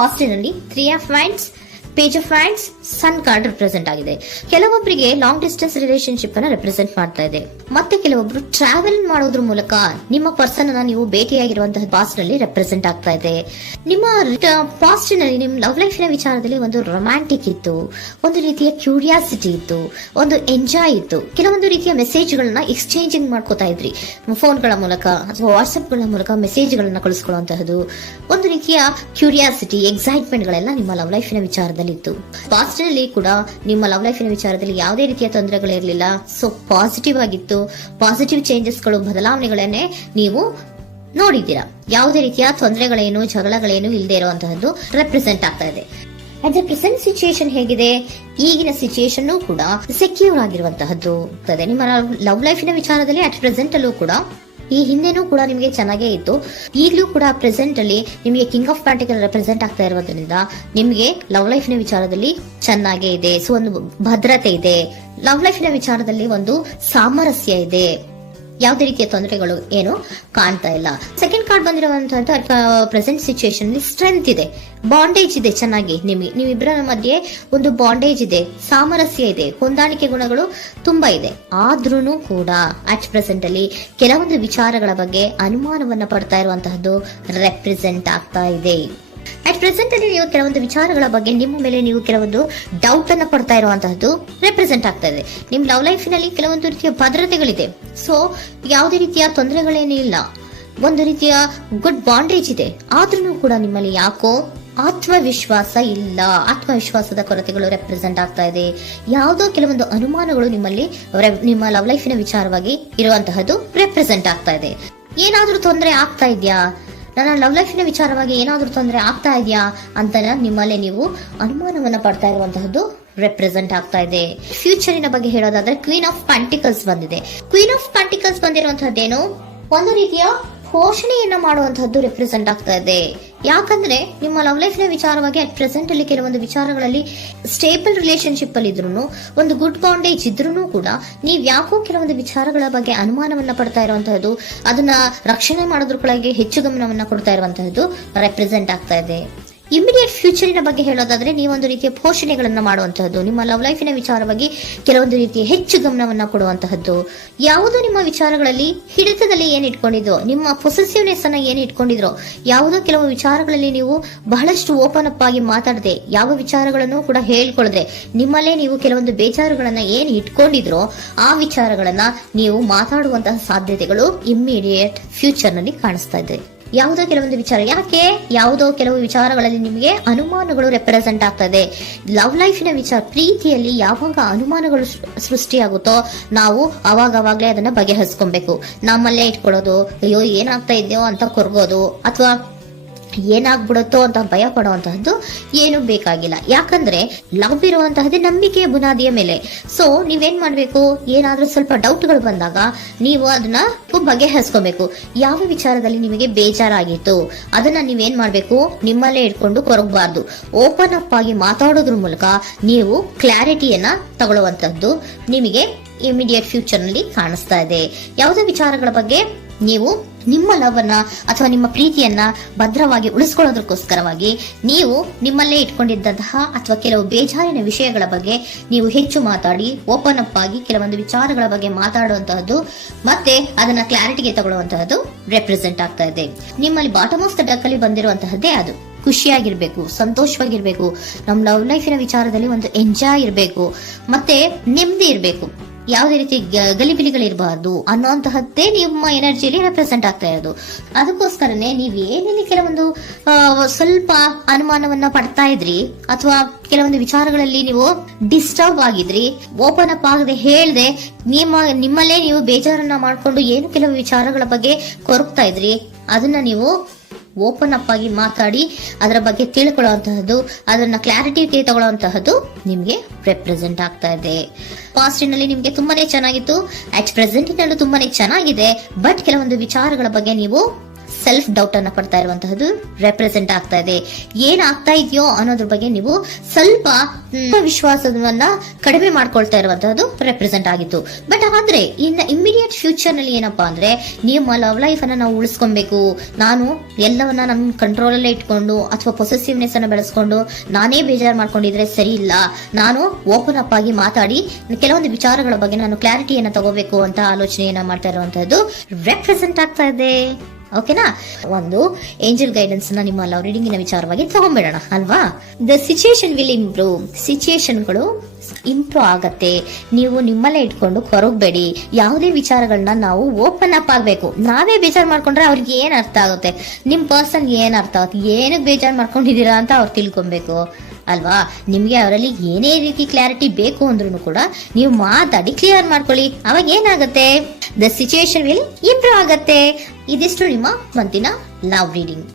ಪಾಸ್ಟಿನಲ್ಲಿ 3 of wands, page of wands, sun card represent ಆಗಿದೆ. ಕೆಲವೊಬ್ಬರಿಗೆ long distance relationship ಅನ್ನ represent ಮಾಡ್ತಾ ಇದೆ. ಮತ್ತೆ ಕೆಲವೊಬ್ರು ಟ್ರಾವೆಲ್ ಮಾಡೋದ್ರ ಮೂಲಕ ನಿಮ್ಮ ಪರ್ಸನ್ ಅನ್ನ ನೀವು ಭೇಟಿಯಾಗಿರುವಂತಹ ಪಾಸ್ಟ್ ನಲ್ಲಿ ರೆಪ್ರೆಸೆಂಟ್ ಆಗ್ತಾ ಇದೆ. ನಿಮ್ಮ ಪಾಸ್ಟ್ ನಲ್ಲಿ ನಿಮ್ಮ ಲವ್ ಲೈಫ್ ನ ವಿಚಾರದಲ್ಲಿ ಒಂದು ರೊಮ್ಯಾಂಟಿಕ್ ಇತ್ತು, ಒಂದು ರೀತಿಯ ಕ್ಯೂರಿಯಾಸಿಟಿ ಇತ್ತು, ಒಂದು ಎಂಜಾಯ್ ಇತ್ತು. ಕೆಲವೊಂದು ರೀತಿಯ ಮೆಸೇಜ್ ಗಳನ್ನ ಎಕ್ಸ್ಚೇಂಜಿಂಗ್ ಮಾಡ್ಕೋತಾ ಇದ್ರಿ, ಫೋನ್ಗಳ ಮೂಲಕ ಅಥವಾ ವಾಟ್ಸ್ಆಪ್ ಗಳ ಮೂಲಕ ಮೆಸೇಜ್ ಗಳನ್ನ ಕಳಿಸ್ಕೊಳ್ಳುವಂತಹದ್ದು, ಒಂದು ರೀತಿಯ ಕ್ಯೂರಿಯಾಸಿಟಿ, ಎಕ್ಸೈಟ್ಮೆಂಟ್ ಗಳೆಲ್ಲ ನಿಮ್ಮ ಲವ್ ಲೈಫ್ ನ ವಿಚಾರದಲ್ಲಿ ಇತ್ತು. ಪಾಸ್ಟ್ ನಲ್ಲಿ ಕೂಡ ನಿಮ್ಮ ಲವ್ ಲೈಫಿನ ವಿಚಾರದಲ್ಲಿ ಯಾವುದೇ ರೀತಿಯ ತೊಂದರೆಗಳಿರಲಿಲ್ಲ. ಸೊ ಪಾಸಿಟಿವ್ ಆಗಿತ್ತು. ಪಾಸಿಟಿವ್ ಚೇಂಜಸ್ಗಳು, ಬದಲಾವಣೆಗಳನ್ನೇ ನೀವು ನೋಡಿದ್ದೀರಾ. ಯಾವುದೇ ರೀತಿಯ ತೊಂದರೆಗಳೇನು, ಜಗಳಗಳೇನು ಇಲ್ಲದೆ ಇರುವಂತಹದ್ದು ರೆಪ್ರೆಸೆಂಟ್ ಆಗ್ತಾ ಇದೆ. ಅಟ್ ದ ಪ್ರೆಸೆಂಟ್ ಸಿಚುಯೇಷನ್ ಹೇಗಿದೆ, ಈಗಿನ ಸಿಚುಯೇಷನ್ ಕೂಡ ಸೆಕ್ಯೂರ್ ಆಗಿರುವಂತಹದ್ದು. ನಿಮ್ಮ ಲವ್ ಲೈಫಿನ ವಿಚಾರದಲ್ಲಿ ಅಟ್ ಪ್ರೆಸೆಂಟ್ ಅಲ್ಲೂ ಕೂಡ, ಈ ಹಿಂದೆನೂ ಕೂಡ ನಿಮಗೆ ಚೆನ್ನಾಗೇ ಇತ್ತು, ಈಗಲೂ ಕೂಡ ಪ್ರೆಸೆಂಟ್ ಅಲ್ಲಿ ನಿಮಗೆ ಕಿಂಗ್ ಆಫ್ ಪ್ಯಾಂಟಿಕಲ್ ರೆಪ್ರೆಸೆಂಟ್ ಆಗ್ತಾ ಇರೋದ್ರಿಂದ ನಿಮಗೆ ಲವ್ ಲೈಫಿನ ವಿಚಾರದಲ್ಲಿ ಚೆನ್ನಾಗೇ ಇದೆ. ಸೊ ಒಂದು ಭದ್ರತೆ ಇದೆ. ಲವ್ ಲೈಫಿನ ವಿಚಾರದಲ್ಲಿ ಒಂದು ಸಾಮರಸ್ಯ ಇದೆ. ಯಾವುದೇ ರೀತಿಯ ತೊಂದರೆಗಳು ಏನು ಕಾಣ್ತಾ ಇಲ್ಲ. ಸೆಕೆಂಡ್ ಕಾರ್ಡ್ ಬಂದಿರುವಂತಹ ಪ್ರೆಸೆಂಟ್ ಸಿಚುಯೇಷನ್ ಅಲ್ಲಿ ಸ್ಟ್ರೆಂತ್ ಇದೆ, ಬಾಂಡೇಜ್ ಇದೆ. ಚೆನ್ನಾಗಿ ನೀವಿಬ್ಬರ ಮಧ್ಯೆ ಒಂದು ಬಾಂಡೇಜ್ ಇದೆ, ಸಾಮರಸ್ಯ ಇದೆ, ಹೊಂದಾಣಿಕೆ ಗುಣಗಳು ತುಂಬಾ ಇದೆ. ಆದ್ರೂ ಕೂಡ ಅಟ್ ಪ್ರೆಸೆಂಟ್ ಅಲ್ಲಿ ಕೆಲವೊಂದು ವಿಚಾರಗಳ ಬಗ್ಗೆ ಅನುಮಾನವನ್ನ ಪಡ್ತಾ ಇರುವಂತಹದ್ದು ರೆಪ್ರೆಸೆಂಟ್ ಆಗ್ತಾ ಇದೆ. ಅಟ್ ಪ್ರೆಸೆಂಟ್ ಅಲ್ಲಿ ನೀವು ಕೆಲವೊಂದು ವಿಚಾರಗಳ ಬಗ್ಗೆ ನಿಮ್ಮ ಮೇಲೆ ನೀವು ಕೆಲವೊಂದು ಡೌಟ್ ಅನ್ನ ಪಡ್ತಾ ಇರುವಂತಹದ್ದು ರೆಪ್ರೆಸೆಂಟ್ ಆಗ್ತಾ ಇದೆ. ನಿಮ್ ಲವ್ ಲೈಫಿನಲ್ಲಿ ಕೆಲವೊಂದು ರೀತಿಯ ಭದ್ರತೆಗಳಿದೆ. ಸೊ ಯಾವುದೇ ರೀತಿಯ ತೊಂದರೆಗಳೇನೂ ಇಲ್ಲ, ಒಂದು ರೀತಿಯ ಗುಡ್ ಬಾಂಡೇಜ್ ಇದೆ. ಆದ್ರೂ ಕೂಡ ನಿಮ್ಮಲ್ಲಿ ಯಾಕೋ ಆತ್ಮವಿಶ್ವಾಸ ಇಲ್ಲ, ಆತ್ಮವಿಶ್ವಾಸದ ಕೊರತೆಗಳು ರೆಪ್ರೆಸೆಂಟ್ ಆಗ್ತಾ ಇದೆ. ಯಾವುದೋ ಕೆಲವೊಂದು ಅನುಮಾನಗಳು ನಿಮ್ಮಲ್ಲಿ ನಿಮ್ಮ ಲವ್ ಲೈಫಿನ ವಿಚಾರವಾಗಿ ಇರುವಂತಹದ್ದು ರೆಪ್ರೆಸೆಂಟ್ ಆಗ್ತಾ ಇದೆ. ಏನಾದ್ರೂ ತೊಂದರೆ ಆಗ್ತಾ ಇದೆಯಾ, ನನ್ನ ಲವ್ ಲೈಫಿನ ವಿಚಾರವಾಗಿ ಏನಾದ್ರೂ ತೊಂದರೆ ಆಗ್ತಾ ಇದೆಯಾ ಅಂತ ನಿಮ್ಮಲ್ಲೇ ನೀವು ಅನುಮಾನವನ್ನ ಪಡ್ತಾ ಇರುವಂತಹದ್ದು ರೆಪ್ರೆಸೆಂಟ್ ಆಗ್ತಾ ಇದೆ. ಫ್ಯೂಚರಿನ ಬಗ್ಗೆ ಹೇಳೋದಾದ್ರೆ ಕ್ವೀನ್ ಆಫ್ ಪ್ಯಾಂಟಿಕಲ್ಸ್ ಬಂದಿದೆ. ಕ್ವೀನ್ ಆಫ್ ಪ್ಯಾಂಟಿಕಲ್ಸ್ ಬಂದಿರುವಂತಹದ್ದೇನು, ಒಂದು ರೀತಿಯ ಘೋಷಣೆಯನ್ನ ಮಾಡುವಂತಹದ್ದು ರೆಪ್ರೆಸೆಂಟ್ ಆಗ್ತಾ ಇದೆ. ಯಾಕಂದ್ರೆ ನಿಮ್ಮ ಲವ್ ಲೈಫಿನ ವಿಚಾರವಾಗಿ ಅಟ್ ಪ್ರೆಸೆಂಟ್ ಅಲ್ಲಿ ಕೆಲವೊಂದು ವಿಚಾರಗಳಲ್ಲಿ ಸ್ಟೇಬಲ್ ರಿಲೇಶನ್ಶಿಪ್ ಅಲ್ಲಿ ಇದ್ರೂ, ಒಂದು ಗುಡ್ ಬಾಂಡೇಜ್ ಇದ್ರೂ ಕೂಡ ನೀವ್ ಯಾಕೋ ಕೆಲವೊಂದು ವಿಚಾರಗಳ ಬಗ್ಗೆ ಅನುಮಾನವನ್ನ ಪಡ್ತಾ ಇರುವಂತಹದ್ದು, ಅದನ್ನ ರಕ್ಷಣೆ ಮಾಡೋದ್ರೊಳಗೆ ಹೆಚ್ಚು ಗಮನವನ್ನ ಕೊಡ್ತಾ ಇರುವಂತಹದ್ದು ರೆಪ್ರೆಸೆಂಟ್ ಆಗ್ತಾ ಇದೆ. ಇಮಿಡಿಯೇಟ್ ಫ್ಯೂಚರಿನ ಬಗ್ಗೆ ಹೇಳೋದಾದ್ರೆ ನೀವೊಂದು ರೀತಿಯ ಘೋಷಣೆಗಳನ್ನ ಮಾಡುವಂತಹದ್ದು, ನಿಮ್ಮ ಲವ್ ಲೈಫಿನ ವಿಚಾರವಾಗಿ ಕೆಲವೊಂದು ರೀತಿಯ ಹೆಚ್ಚು ಗಮನವನ್ನ ಕೊಡುವಂತಹದ್ದು, ಯಾವುದೋ ನಿಮ್ಮ ವಿಚಾರಗಳಲ್ಲಿ ಹಿಡಿತದಲ್ಲಿ ಏನ್ ಇಟ್ಕೊಂಡಿದ್ರೋ, ನಿಮ್ಮ ಪೊಸೆಸಿವ್ನೆಸ್ ಅನ್ನ ಏನ್ ಇಟ್ಕೊಂಡಿದ್ರೋ, ಯಾವುದೋ ಕೆಲವು ವಿಚಾರಗಳಲ್ಲಿ ನೀವು ಬಹಳಷ್ಟು ಓಪನ್ ಅಪ್ ಆಗಿ ಮಾತಾಡದೆ, ಯಾವ ವಿಚಾರಗಳನ್ನು ಕೂಡ ಹೇಳ್ಕೊಳ್ಳದೆ, ನಿಮ್ಮಲ್ಲೇ ನೀವು ಕೆಲವೊಂದು ಬೇಜಾರುಗಳನ್ನ ಏನ್ ಇಟ್ಕೊಂಡಿದ್ರೋ ಆ ವಿಚಾರಗಳನ್ನ ನೀವು ಮಾತಾಡುವಂತಹ ಸಾಧ್ಯತೆಗಳು ಇಮಿಡಿಯೇಟ್ ಫ್ಯೂಚರ್ ನಲ್ಲಿ ಕಾಣಿಸ್ತಾ ಇದೆ. ಯಾವುದೋ ಕೆಲವೊಂದು ವಿಚಾರ, ಯಾಕೆ ಯಾವುದೋ ಕೆಲವು ವಿಚಾರಗಳಲ್ಲಿ ನಿಮಗೆ ಅನುಮಾನಗಳು ರೆಪ್ರೆಸೆಂಟ್ ಆಗ್ತದೆ. ಲವ್ ಲೈಫಿನ ವಿಚಾರ, ಪ್ರೀತಿಯಲ್ಲಿ ಯಾವಾಗ ಅನುಮಾನಗಳು ಸೃಷ್ಟಿಯಾಗುತ್ತೋ ನಾವು ಅವಾಗವಾಗ್ಲೇ ಅದನ್ನ ಬಗೆಹರಿಸ್ಕೊಬೇಕು. ನಮ್ಮಲ್ಲೇ ಇಟ್ಕೊಳ್ಳೋದು, ಅಯ್ಯೋ ಏನಾಗ್ತಾ ಇದೆಯೋ ಅಂತ ಕೊರಗೋದು ಅಥವಾ ಏನಾಗ್ಬಿಡುತ್ತೋ ಅಂತ ಭಯ ಪಡುವಂತಹದ್ದು ಏನು ಬೇಕಾಗಿಲ್ಲ. ಯಾಕಂದ್ರೆ ಲವ್ ಇರುವಂತಹದ್ದೇ ನಂಬಿಕೆಯ ಬುನಾದಿಯ ಮೇಲೆ. ಸೊ ನೀವೇನ್ ಮಾಡ್ಬೇಕು, ಏನಾದ್ರೂ ಸ್ವಲ್ಪ ಡೌಟ್ಗಳು ಬಂದಾಗ ನೀವು ಅದನ್ನ ಬಗೆಹರಿಸ್ಕೋಬೇಕು. ಯಾವ ವಿಚಾರದಲ್ಲಿ ನಿಮಗೆ ಬೇಜಾರಾಗಿತ್ತು ಅದನ್ನ ನೀವೇನ್ ಮಾಡ್ಬೇಕು, ನಿಮ್ಮಲ್ಲೇ ಇಟ್ಕೊಂಡು ಕೊರಗಬಾರ್ದು. ಓಪನ್ ಅಪ್ ಆಗಿ ಮಾತಾಡೋದ್ರ ಮೂಲಕ ನೀವು ಕ್ಲಾರಿಟಿಯನ್ನ ತಗೊಳ್ಳುವಂತದ್ದು ನಿಮಗೆ ಇಮಿಡಿಯೇಟ್ ಫ್ಯೂಚರ್ ನಲ್ಲಿ ಕಾಣಿಸ್ತಾ ಇದೆ. ಯಾವುದೇ ವಿಚಾರಗಳ ಬಗ್ಗೆ ನೀವು ನಿಮ್ಮ ಲವ್ ಅನ್ನ ಅಥವಾ ನಿಮ್ಮ ಪ್ರೀತಿಯನ್ನ ಭದ್ರವಾಗಿ ಉಳಿಸ್ಕೊಳ್ಳೋದಕ್ಕೋಸ್ಕರವಾಗಿ ನೀವು ನಿಮ್ಮಲ್ಲೇ ಇಟ್ಕೊಂಡಿದ್ದಂತಹ ಅಥವಾ ಕೆಲವು ಬೇಜಾರಿನ ವಿಷಯಗಳ ಬಗ್ಗೆ ನೀವು ಹೆಚ್ಚು ಮಾತಾಡಿ, ಓಪನ್ ಅಪ್ ಆಗಿ ಕೆಲವೊಂದು ವಿಚಾರಗಳ ಬಗ್ಗೆ ಮಾತಾಡುವಂತಹದ್ದು ಮತ್ತೆ ಅದನ್ನ ಕ್ಲಾರಿಟಿಗೆ ತಗೊಳ್ಳುವಂತಹದ್ದು ರೆಪ್ರೆಸೆಂಟ್ ಆಗ್ತಾ ಇದೆ. ನಿಮ್ಮಲ್ಲಿ ಬಾಟಮ್ ಆಫ್ ದ ಡಕ್ ಅಲ್ಲಿ ಬಂದಿರುವಂತಹದ್ದೇ ಅದು. ಖುಷಿಯಾಗಿರ್ಬೇಕು, ಸಂತೋಷವಾಗಿರ್ಬೇಕು, ನಮ್ಮ ಲವ್ ಲೈಫಿನ ವಿಚಾರದಲ್ಲಿ ಒಂದು ಎಂಜಾಯ್ ಇರಬೇಕು, ಮತ್ತೆ ನೆಮ್ಮದಿ ಇರಬೇಕು, ಯಾವುದೇ ರೀತಿ ಗಲಿಬಿಲಿಗಳಿರಬಾರ್ದು ಅನ್ನೋಂತಹದ್ದೇ ನಿಮ್ಮ ಎನರ್ಜಿಯಲ್ಲಿ ರೆಪ್ರೆಸೆಂಟ್ ಆಗ್ತಾ ಇರೋದು. ಅದಕ್ಕೋಸ್ಕರನೇ ನೀವ್ ಏನೇನು ಕೆಲವೊಂದು ಸ್ವಲ್ಪ ಅನುಮಾನವನ್ನ ಪಡ್ತಾ ಇದ್ರಿ ಅಥವಾ ಕೆಲವೊಂದು ವಿಚಾರಗಳಲ್ಲಿ ನೀವು ಡಿಸ್ಟರ್ಬ್ ಆಗಿದ್ರಿ, ಓಪನ್ ಅಪ್ ಆಗದೆ ಹೇಳ್ದೆ ನಿಮ್ಮಲ್ಲೇ ನೀವು ಬೇಜಾರನ್ನ ಮಾಡ್ಕೊಂಡು ಏನು ಕೆಲವು ವಿಚಾರಗಳ ಬಗ್ಗೆ ಕೊರಗ್ತಾ ಇದ್ರಿ, ಅದನ್ನ ನೀವು ಓಪನ್ ಅಪ್ ಆಗಿ ಮಾತಾಡಿ ಅದರ ಬಗ್ಗೆ ತಿಳ್ಕೊಳ್ಳುವಂತಹದ್ದು, ಅದನ್ನ ಕ್ಲಾರಿಟಿ ತಗೊಳ್ಳುವಂತಹದ್ದು ನಿಮ್ಗೆ ರೆಪ್ರೆಸೆಂಟ್ ಆಗ್ತಾ ಇದೆ. ಪಾಸ್ಟಿನಲ್ಲಿ ನಿಮ್ಗೆ ತುಂಬಾನೇ ಚೆನ್ನಾಗಿತ್ತು, ಅಟ್ ಪ್ರೆಸೆಂಟಿನಲ್ಲೂ ತುಂಬಾನೇ ಚೆನ್ನಾಗಿದೆ. ಬಟ್ ಕೆಲವೊಂದು ವಿಚಾರಗಳ ಬಗ್ಗೆ ನೀವು ಸೆಲ್ಫ್ ಡೌಟ್ ಅನ್ನ ಪಡ್ತಾ ಇರುವಂತಹದ್ದು ರೆಪ್ರೆಸೆಂಟ್ ಆಗ್ತಾ ಇದೆ. ಏನಾಗ್ತಾ ಇದೆಯೋ ಅನ್ನೋದ್ರ ಬಗ್ಗೆ ನೀವು ಸ್ವಲ್ಪ ವಿಶ್ವಾಸವನ್ನ ಕಡಿಮೆ ಮಾಡ್ಕೊಳ್ತಾ ಇರುವಂತಹದ್ದು ರೆಪ್ರೆಸೆಂಟ್ ಆಗಿತ್ತು. ಬಟ್ ಆದ್ರೆ ಇನ್ನು ಇಮಿಡಿಯೇಟ್ ಫ್ಯೂಚರ್ ನಲ್ಲಿ ಏನಪ್ಪಾ ಅಂದ್ರೆ ನಿಮ್ಮ ಲವ್ ಲೈಫ್ ಅನ್ನ ನಾವು ಉಳಿಸ್ಕೊಬೇಕು, ನಾನು ಎಲ್ಲವನ್ನ ನನ್ನ ಕಂಟ್ರೋಲ್ ಅಲ್ಲೇ ಇಟ್ಕೊಂಡು ಅಥವಾ ಪೊಸೆಸಿವ್ನೆಸ್ ಅನ್ನ ಬೆಳೆಸ್ಕೊಂಡು ನಾನೇ ಬೇಜಾರು ಮಾಡ್ಕೊಂಡಿದ್ರೆ ಸರಿ ಇಲ್ಲ, ನಾನು ಓಪನ್ ಅಪ್ ಆಗಿ ಮಾತಾಡಿ ಕೆಲವೊಂದು ವಿಚಾರಗಳ ಬಗ್ಗೆ ನಾನು ಕ್ಲಾರಿಟಿಯನ್ನ ತಗೋಬೇಕು ಅಂತ ಆಲೋಚನೆಯನ್ನ ಮಾಡ್ತಾ ಇರುವಂತಹದ್ದು ರೆಪ್ರೆಸೆಂಟ್ ಆಗ್ತಾ ಇದೆ. ಓಕೆನಾ, ಒಂದು ಏಂಜಲ್ ಗೈಡೆನ್ಸ್ ನ ನಿಮ್ಮ ಲವ್ ರೀಡಿಂಗಿನ ವಿಚಾರವಾಗಿ ತಗೊಂಡ್ಬಿಡೋಣ ಅಲ್ವಾ. ದ ಸಿಚುಯೇಷನ್ ವಿಲ್ ಇಂಪ್ರೂವ್, ಸಿಚುಯೇಷನ್ಗಳು ಇಂಪ್ರೂವ್ ಆಗತ್ತೆ. ನೀವು ನಿಮ್ಮಲ್ಲೇ ಇಟ್ಕೊಂಡು ಹೊರಗಬೇಡಿ. ಯಾವುದೇ ವಿಚಾರಗಳನ್ನ ನಾವು ಓಪನ್ ಅಪ್ ಆಗ್ಬೇಕು. ನಾವೇ ಬೇಜಾರ್ ಮಾಡ್ಕೊಂಡ್ರೆ ಅವ್ರಿಗೆ ಏನ್ ಅರ್ಥ ಆಗುತ್ತೆ, ನಿಮ್ ಪರ್ಸನ್ ಏನ್ ಅರ್ಥ ಆಗುತ್ತೆ, ಏನಕ್ಕೆ ಬೇಜಾರ್ ಮಾಡ್ಕೊಂಡಿದೀರಾ ಅಂತ ಅವ್ರು ತಿಳ್ಕೊಬೇಕು ಅಲ್ವಾ. ನಿಮ್ಗೆ ಅವರಲ್ಲಿ ಏನೇ ರೀತಿ ಕ್ಲಾರಿಟಿ ಬೇಕು ಅಂದ್ರೂ ಕೂಡ ನೀವು ಮಾತಾಡಿ ಕ್ಲಿಯರ್ ಮಾಡ್ಕೊಳ್ಳಿ. ಅವಾಗ ಏನಾಗುತ್ತೆ, ದ ಸಿಚುಯೇಷನ್ ವಿಲ್ ಇಂಪ್ರೂವ್ ಆಗತ್ತೆ. ಇದಿಷ್ಟು ನಿಮ್ಮ ಮಂತಿನ ಲವ್ ರೀಡಿಂಗ್.